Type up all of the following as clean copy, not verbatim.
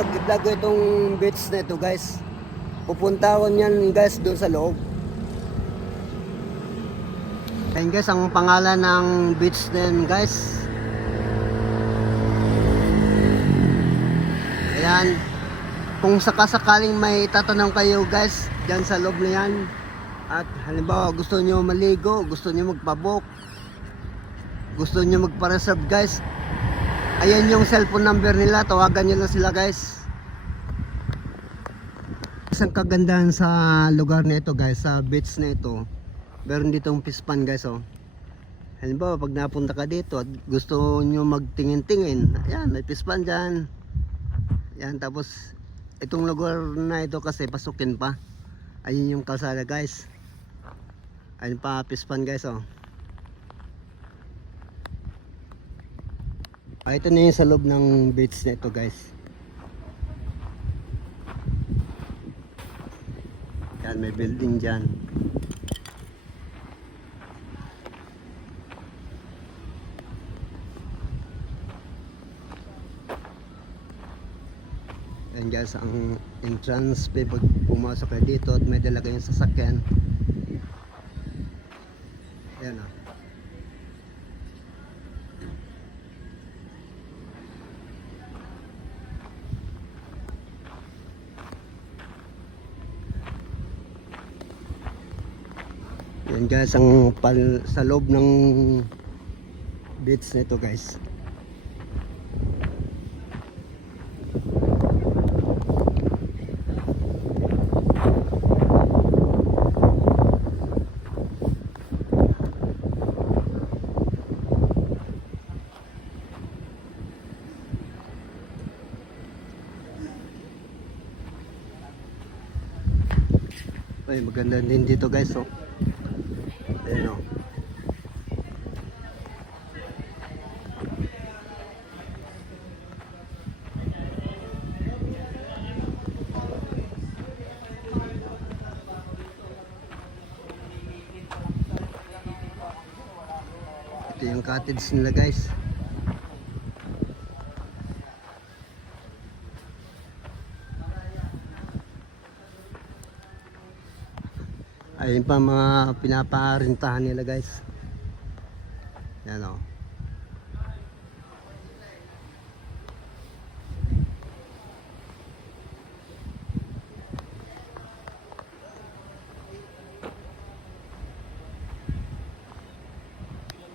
vlog. I-vlog ko itong beach na ito guys. Pupunta ko niyan guys doon sa loob. Ayan guys, ang pangalan ng beach na yan guys. Ayan. Kung sakasakaling may tatanong kayo guys, dyan sa loob na yan. At halimbawa gusto nyo maligo, gusto nyo magpabook, gusto nyo magpa-reserve guys, ayan yung cellphone number nila, tawagan nyo lang sila guys. Isang kagandahan sa lugar na ito guys, sa beach na ito, meron ditong pispan guys oh. Halimbawa pag napunta ka dito at gusto nyo magtingin-tingin, ayan may pispan dyan. Ayan, tapos itong lugar na ito kasi pasukin pa. Ayun yung kalsada guys. Ayun pa pispan guys oh. Ito na yung sa loob ng beach na ito guys. Yan, may building dyan. Yan guys, ang entrance pag pumasok kayo dito at may dala kayong sasakyan. Yan o. Yan guys, ang sa loob ng beach nito guys. Ay, maganda din dito guys oh. Ayan oh. Ito yung cottage nila guys. Ayun pa mga pinaparintahan nila guys. Yan o.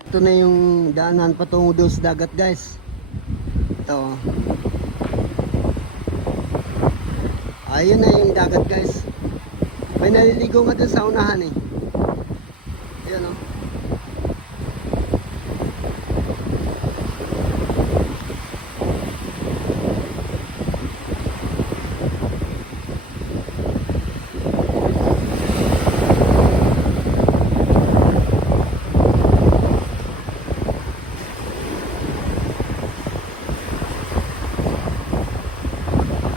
Ito na yung daanan patungo doon sa dagat guys. Ito. Ayun na yung dagat guys. May naliligo nga dun sa unahan eh. Ayan o.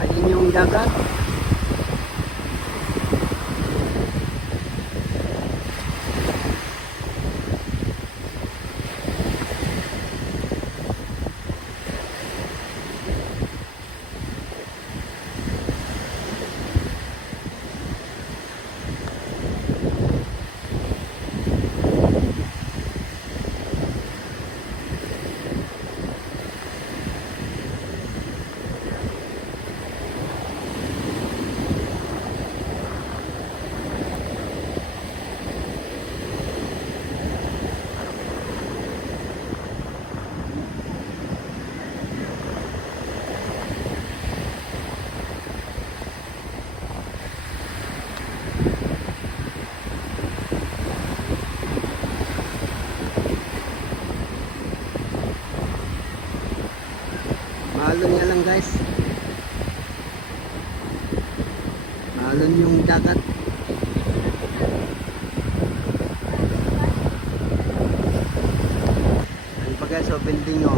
Ayun yung dagat. Maalon nga lang guys. Maalon yung dagat. Ano pa guys, so building o.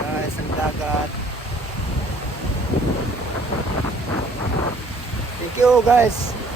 Guys, ang dagat. you guys.